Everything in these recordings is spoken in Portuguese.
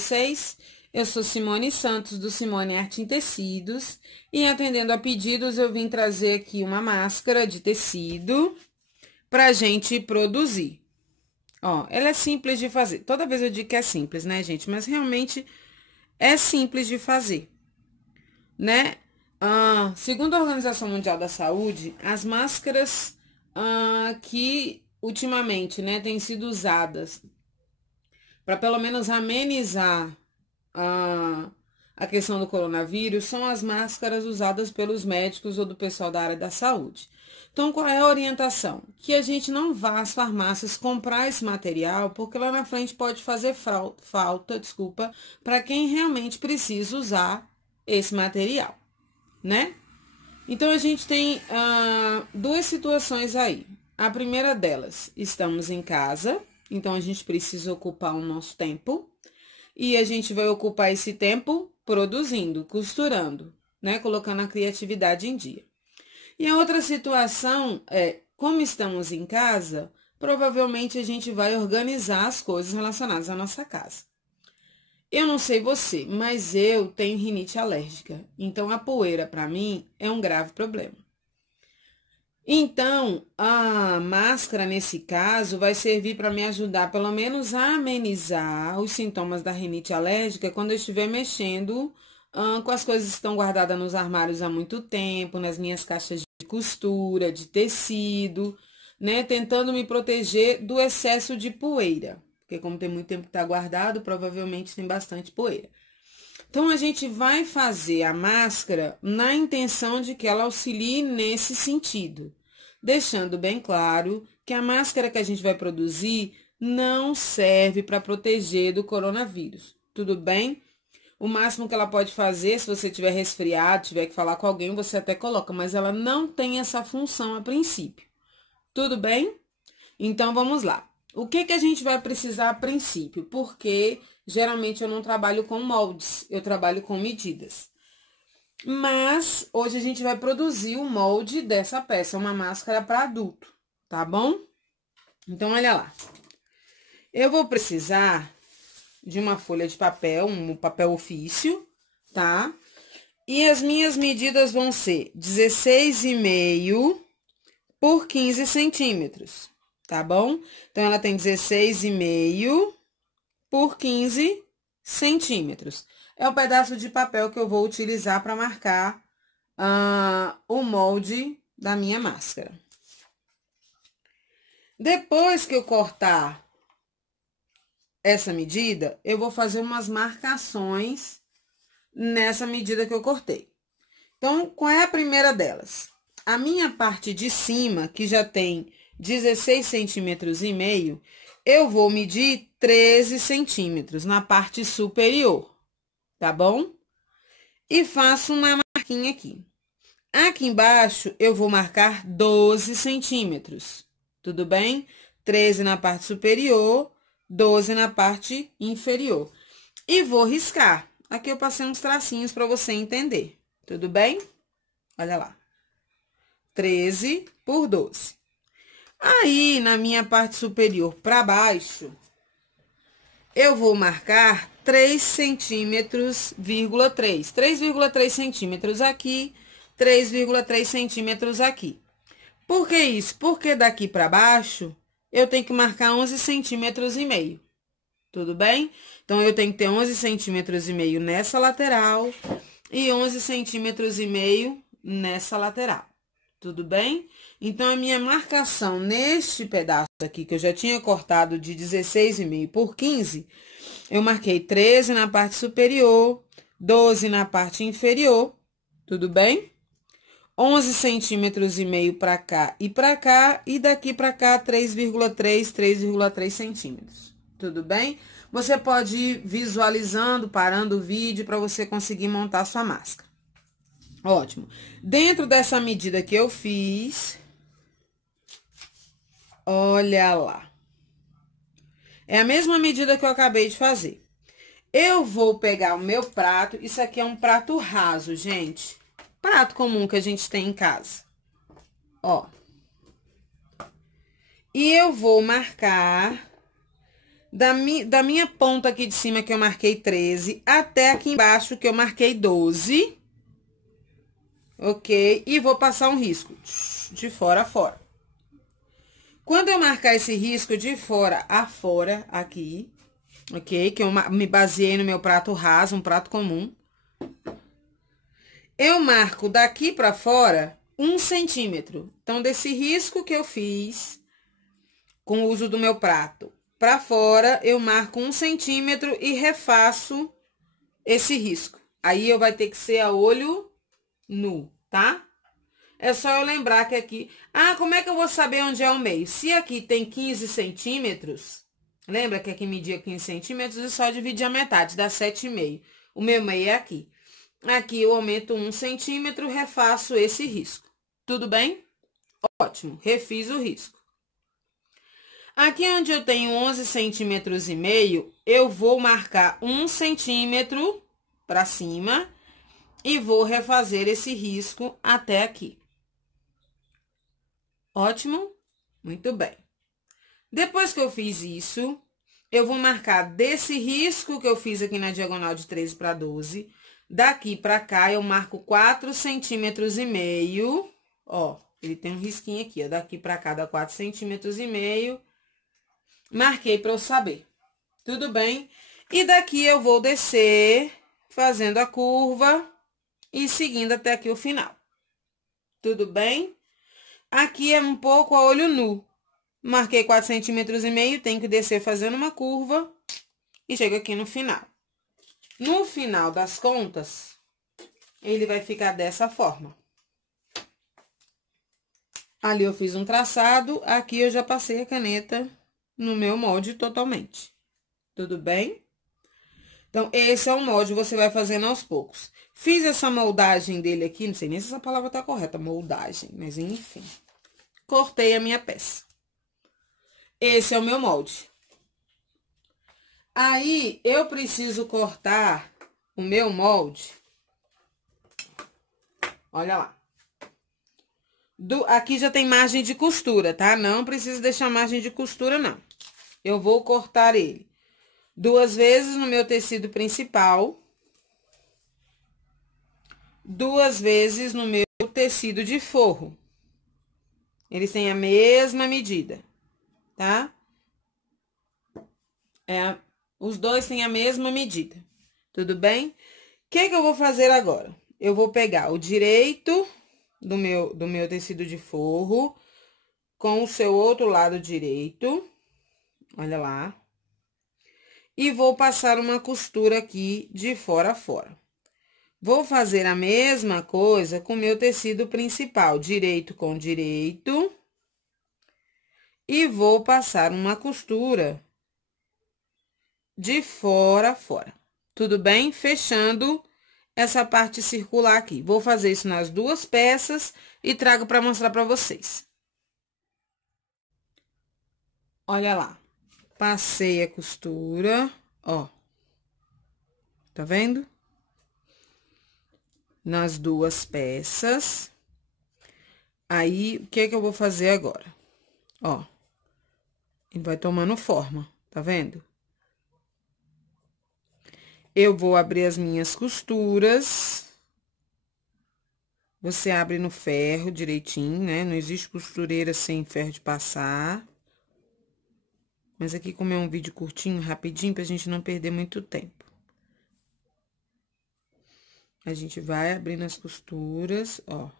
vocês? Eu sou Simone Santos, do Simone Arte em Tecidos, e atendendo a pedidos, eu vim trazer aqui uma máscara de tecido pra gente produzir. Ó, ela é simples de fazer. Toda vez eu digo que é simples, né, gente? Mas realmente é simples de fazer, né? Segundo a Organização Mundial da Saúde, as máscaras que ultimamente, né, têm sido usadas para pelo menos amenizar a questão do coronavírus são as máscaras usadas pelos médicos ou do pessoal da área da saúde. Então, qual é a orientação? Que a gente não vá às farmácias comprar esse material, porque lá na frente pode fazer falta, para quem realmente precisa usar esse material, né? Então, a gente tem duas situações aí. A primeira delas, estamos em casa, então a gente precisa ocupar o nosso tempo. E a gente vai ocupar esse tempo produzindo, costurando, né? Colocando a criatividade em dia. E a outra situação é, como estamos em casa, provavelmente a gente vai organizar as coisas relacionadas à nossa casa. Eu não sei você, mas eu tenho rinite alérgica. Então, a poeira, para mim, é um grave problema. Então, a máscara, nesse caso, vai servir para me ajudar, pelo menos, a amenizar os sintomas da rinite alérgica quando eu estiver mexendo com as coisas que estão guardadas nos armários há muito tempo, nas minhas caixas de costura, de tecido, né? Tentando me proteger do excesso de poeira. Porque como tem muito tempo que está guardado, provavelmente tem bastante poeira. Então, a gente vai fazer a máscara na intenção de que ela auxilie nesse sentido. Deixando bem claro que a máscara que a gente vai produzir não serve para proteger do coronavírus. Tudo bem? O máximo que ela pode fazer, se você tiver resfriado, tiver que falar com alguém, você até coloca, mas ela não tem essa função a princípio. Tudo bem? Então, vamos lá. O que a gente vai precisar a princípio? Porque geralmente eu não trabalho com moldes, eu trabalho com medidas. Mas hoje a gente vai produzir o molde dessa peça, uma máscara para adulto, tá bom? Então, olha lá. Eu vou precisar de uma folha de papel, um papel ofício, tá? E as minhas medidas vão ser 16,5 por 15 centímetros. Tá bom? Então, ela tem 16,5 por 15 centímetros. É o pedaço de papel que eu vou utilizar para marcar o molde da minha máscara. Depois que eu cortar essa medida, eu vou fazer umas marcações nessa medida que eu cortei. Então, qual é a primeira delas? A minha parte de cima, que já tem 16 centímetros e meio, eu vou medir 13 centímetros na parte superior, tá bom? E faço uma marquinha aqui. Aqui embaixo, eu vou marcar 12 centímetros, tudo bem? 13 na parte superior, 12 na parte inferior. E vou riscar. Aqui eu passei uns tracinhos para você entender, tudo bem? Olha lá. 13 por 12. Aí, na minha parte superior para baixo, eu vou marcar 3 centímetros, 3,3 centímetros aqui, 3,3 centímetros aqui. Por que isso? Porque daqui para baixo, eu tenho que marcar 11 centímetros e meio. Tudo bem? Então, eu tenho que ter 11 centímetros e meio nessa lateral e 11 centímetros e meio nessa lateral. Tudo bem? Então, a minha marcação neste pedaço aqui, que eu já tinha cortado de 16,5 por 15, eu marquei 13 na parte superior, 12 na parte inferior, tudo bem? 11 centímetros e meio para cá, e daqui para cá, 3,3 centímetros, tudo bem? Você pode ir visualizando, parando o vídeo para você conseguir montar sua máscara. Ótimo. Dentro dessa medida que eu fiz, olha lá. É a mesma medida que eu acabei de fazer. Eu vou pegar o meu prato, isso aqui é um prato raso, gente. Prato comum que a gente tem em casa. Ó. E eu vou marcar Da minha ponta aqui de cima, que eu marquei 13, até aqui embaixo, que eu marquei 12. Ok? E vou passar um risco de fora a fora. Quando eu marcar esse risco de fora a fora, aqui, ok? Que eu me baseei no meu prato raso, um prato comum. Eu marco daqui pra fora 1 centímetro. Então, desse risco que eu fiz com o uso do meu prato pra fora, eu marco 1 centímetro e refaço esse risco. Aí, eu vai ter que ser a olho nu, tá? É só eu lembrar que aqui... Ah, como é que eu vou saber onde é o meio? Se aqui tem 15 centímetros, lembra que aqui media 15 centímetros e só dividir a metade, dá 7,5. O meu meio é aqui. Aqui eu aumento 1 centímetro, refaço esse risco. Tudo bem? Ótimo, refiz o risco. Aqui onde eu tenho 11 centímetros e meio, eu vou marcar 1 centímetro para cima e vou refazer esse risco até aqui. Ótimo? Muito bem. Depois que eu fiz isso, eu vou marcar desse risco que eu fiz aqui na diagonal de 13 para 12, daqui para cá eu marco 4 centímetros e meio, ó, ele tem um risquinho aqui, ó, daqui para cá dá 4 centímetros e meio, marquei para eu saber. Tudo bem? E daqui eu vou descer, fazendo a curva e seguindo até aqui o final. Tudo bem? Aqui é um pouco a olho nu. Marquei 4 centímetros e meio, tenho que descer fazendo uma curva e chego aqui no final. No final das contas, ele vai ficar dessa forma. Ali eu fiz um traçado, aqui eu já passei a caneta no meu molde totalmente. Tudo bem? Então, esse é o molde, você vai fazendo aos poucos. Fiz essa moldagem dele aqui, não sei nem se essa palavra tá correta, moldagem, mas enfim. Cortei a minha peça. Esse é o meu molde. Aí, eu preciso cortar o meu molde. Olha lá. Aqui já tem margem de costura, tá? Não precisa deixar margem de costura, não. Eu vou cortar ele 2 vezes no meu tecido principal, 2 vezes no meu tecido de forro. Eles têm a mesma medida, tá? Os dois têm a mesma medida, tudo bem? O que eu vou fazer agora? Eu vou pegar o direito do meu tecido de forro com o seu outro lado direito, olha lá, e vou passar uma costura aqui de fora a fora. Vou fazer a mesma coisa com o meu tecido principal, direito com direito, e vou passar uma costura de fora a fora. Tudo bem? Fechando essa parte circular aqui. Vou fazer isso nas duas peças e trago para mostrar para vocês. Olha lá. Passei a costura, ó. Tá vendo? Nas duas peças. Aí, o que eu vou fazer agora? Ó. Ele vai tomando forma, tá vendo? Eu vou abrir as minhas costuras. Você abre no ferro direitinho, né? Não existe costureira sem ferro de passar. Mas aqui, como é um vídeo curtinho, rapidinho, pra gente não perder muito tempo. A gente vai abrindo as costuras, ó.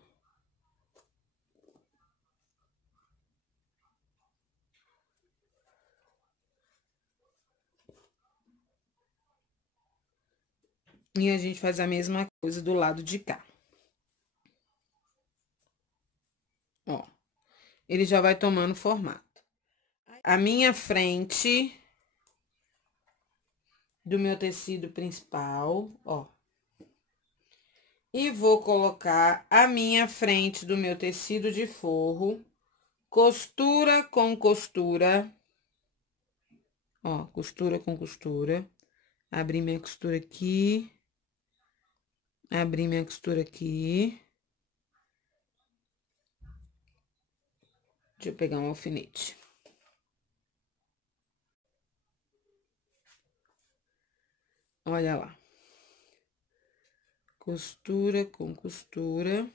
E a gente faz a mesma coisa do lado de cá. Ó, ele já vai tomando formato. A minha frente do meu tecido principal, ó. E vou colocar a minha frente do meu tecido de forro, costura com costura, ó, costura com costura. Abri minha costura aqui, abri minha costura aqui. Deixa eu pegar um alfinete. Olha lá. Costura com costura.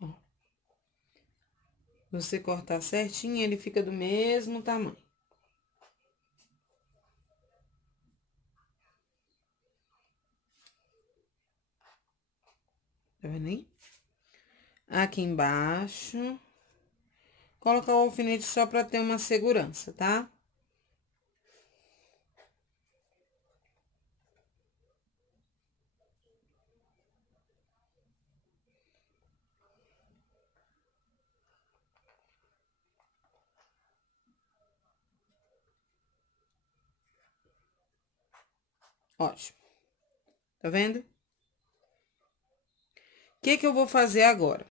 Ó. Você cortar certinho, ele fica do mesmo tamanho. Tá vendo aí? Aqui embaixo. Colocar o alfinete só pra ter uma segurança, tá? Ótimo. Tá vendo? O que eu vou fazer agora?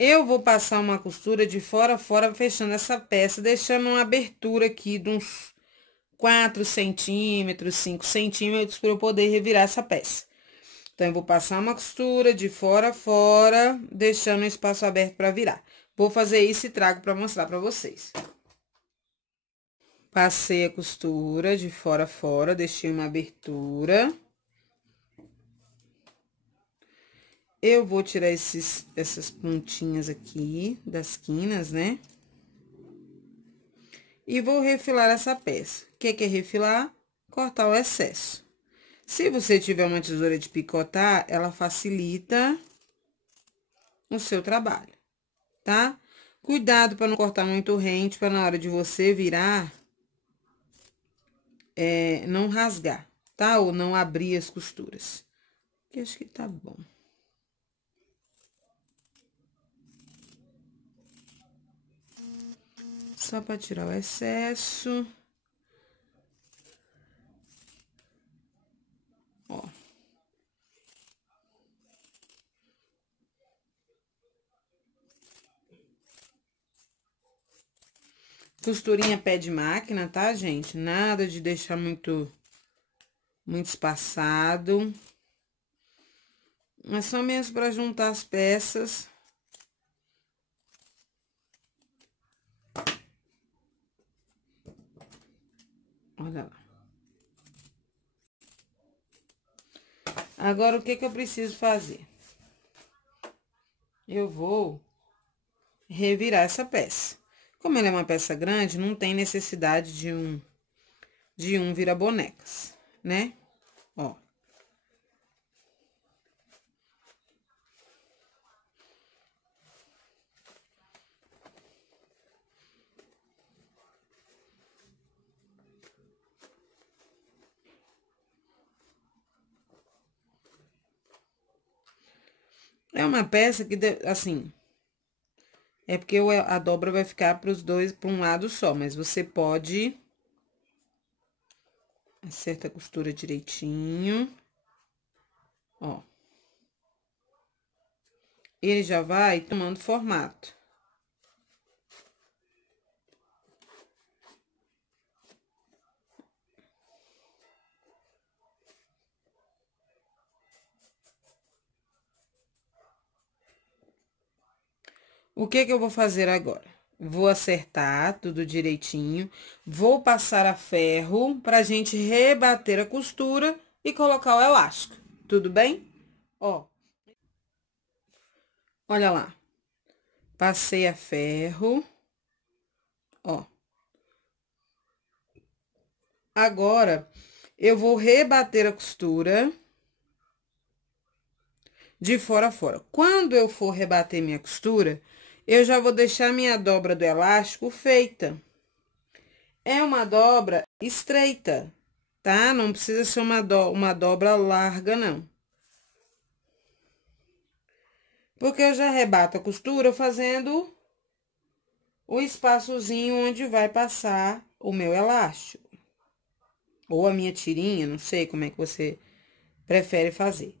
Eu vou passar uma costura de fora a fora, fechando essa peça, deixando uma abertura aqui de uns 4 centímetros, 5 centímetros, para eu poder revirar essa peça. Então, eu vou passar uma costura de fora a fora, deixando um espaço aberto para virar. Vou fazer isso e trago para mostrar para vocês. Passei a costura de fora a fora, deixei uma abertura. Eu vou tirar essas pontinhas aqui das quinas, né? E vou refilar essa peça. O que é refilar? Cortar o excesso. Se você tiver uma tesoura de picotar, ela facilita o seu trabalho, tá? Cuidado para não cortar muito rente, para na hora de você virar, não rasgar, tá? Ou não abrir as costuras. Que acho que tá bom. Só para tirar o excesso. Ó. Costurinha pé de máquina, tá, gente? Nada de deixar muito espaçado. É só mesmo para juntar as peças. Olha lá. Agora, o que eu preciso fazer? Eu vou revirar essa peça. Como ela é uma peça grande, não tem necessidade de um vira-bonecas, né? Ó. É uma peça que, assim, é porque a dobra vai ficar para os dois, para um lado só, mas você pode acerta a costura direitinho, ó. Ele já vai tomando formato. O que eu vou fazer agora? Vou acertar tudo direitinho, vou passar a ferro pra gente rebater a costura e colocar o elástico, tudo bem? Ó, olha lá, passei a ferro, ó. Agora, eu vou rebater a costura de fora a fora. Quando eu for rebater minha costura, eu já vou deixar minha dobra do elástico feita. É uma dobra estreita, tá? Não precisa ser uma dobra larga, não. Porque eu já rebato a costura fazendo o espaçozinho onde vai passar o meu elástico. Ou a minha tirinha, não sei como é que você prefere fazer.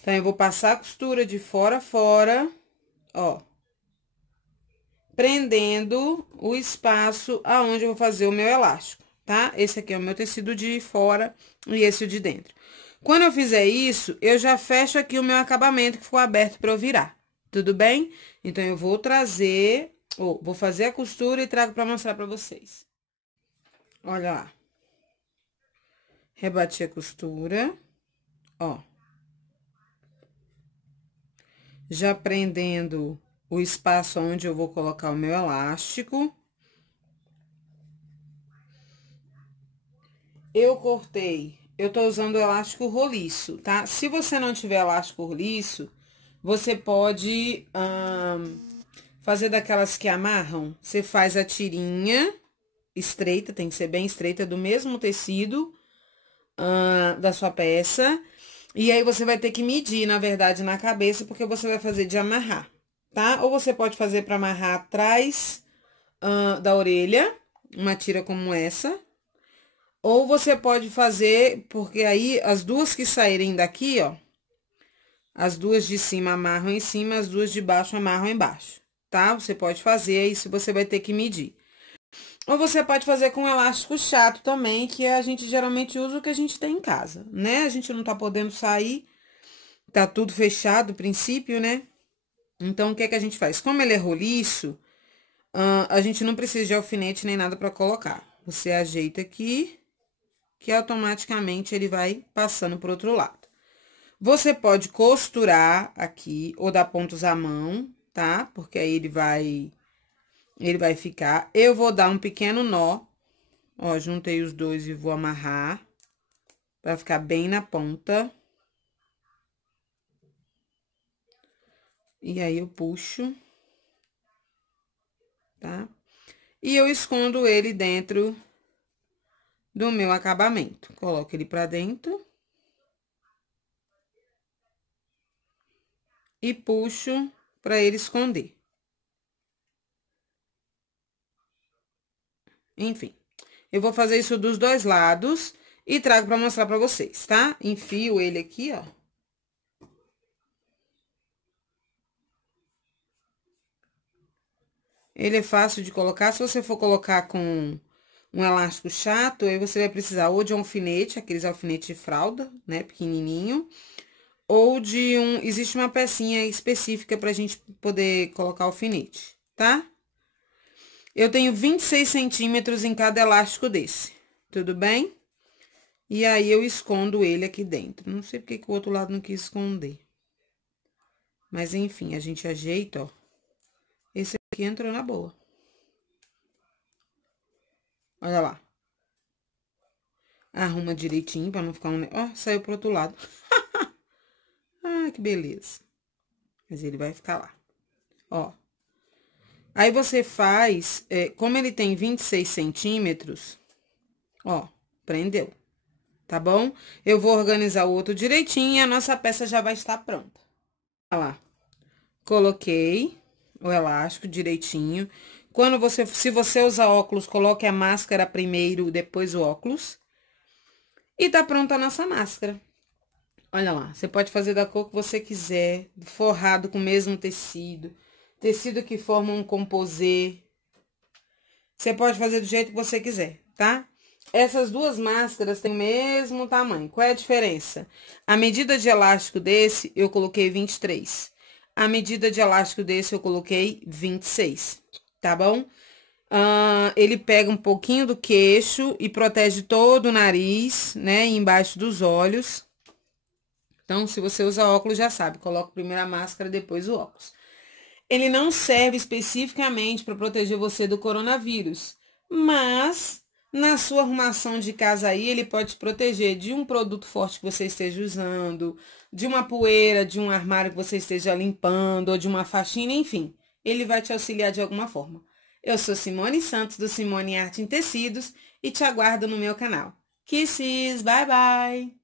Então, eu vou passar a costura de fora a fora, ó. Prendendo o espaço aonde eu vou fazer o meu elástico, tá? Esse aqui é o meu tecido de fora e esse o de dentro. Quando eu fizer isso, eu já fecho aqui o meu acabamento que ficou aberto para eu virar. Tudo bem? Então, eu vou trazer, vou fazer a costura e trago para mostrar para vocês. Olha lá. Rebati a costura, ó. Já prendendo o espaço onde eu vou colocar o meu elástico. Eu cortei, eu tô usando elástico roliço, tá? Se você não tiver elástico roliço, você pode fazer daquelas que amarram. Você faz a tirinha estreita, tem que ser bem estreita, do mesmo tecido da sua peça. E aí, você vai ter que medir, na verdade, na cabeça, porque você vai fazer de amarrar, tá? Ou você pode fazer pra amarrar atrás da orelha, uma tira como essa. Ou você pode fazer, porque aí, as duas que saírem daqui, ó, as duas de cima amarram em cima, as duas de baixo amarram embaixo, tá? Você pode fazer, isso você vai ter que medir. Ou você pode fazer com elástico chato também, que a gente geralmente usa o que a gente tem em casa, né? A gente não tá podendo sair, tá tudo fechado, princípio, né? Então, o que é que a gente faz? Como ele é roliço, a gente não precisa de alfinete nem nada pra colocar. Você ajeita aqui, que automaticamente ele vai passando pro outro lado. Você pode costurar aqui, ou dar pontos à mão, tá? Porque aí ele vai ficar. Eu vou dar um pequeno nó, ó, juntei os dois e vou amarrar, pra ficar bem na ponta. E aí, eu puxo, tá? E eu escondo ele dentro do meu acabamento. Coloco ele pra dentro. E puxo pra ele esconder. Enfim, eu vou fazer isso dos dois lados e trago pra mostrar pra vocês, tá? Enfio ele aqui, ó. Ele é fácil de colocar. Se você for colocar com um elástico chato, aí você vai precisar ou de um alfinete, aqueles alfinetes de fralda, né, pequenininho, ou de existe uma pecinha específica pra gente poder colocar alfinete, tá? Eu tenho 26 centímetros em cada elástico desse, tudo bem? E aí, eu escondo ele aqui dentro. Não sei porque que o outro lado não quis esconder. Mas, enfim, a gente ajeita, ó. Esse aqui entrou na boa. Olha lá. Arruma direitinho pra não ficar um... Ó, saiu pro outro lado. Ah, que beleza. Mas ele vai ficar lá. Ó. Aí, você faz... como ele tem 26 centímetros, ó, prendeu. Tá bom? Eu vou organizar o outro direitinho e a nossa peça já vai estar pronta. Olha lá. Coloquei o elástico direitinho. Se você usar óculos, coloque a máscara primeiro, depois o óculos. E tá pronta a nossa máscara. Olha lá, você pode fazer da cor que você quiser, forrado com o mesmo tecido, tecido que forma um composê. Você pode fazer do jeito que você quiser, tá? Essas duas máscaras têm o mesmo tamanho. Qual é a diferença? A medida de elástico desse, eu coloquei 23. A medida de elástico desse, eu coloquei 26, tá bom? Ele pega um pouquinho do queixo e protege todo o nariz, né? E embaixo dos olhos. Então, se você usa óculos, já sabe. Coloca primeiro a máscara, depois o óculos. Ele não serve especificamente para proteger você do coronavírus, mas na sua arrumação de casa aí, ele pode te proteger de um produto forte que você esteja usando, de uma poeira, de um armário que você esteja limpando, ou de uma faxina, enfim. Ele vai te auxiliar de alguma forma. Eu sou Simone Santos, do Simone Arte em Tecidos, e te aguardo no meu canal. Kisses, bye bye!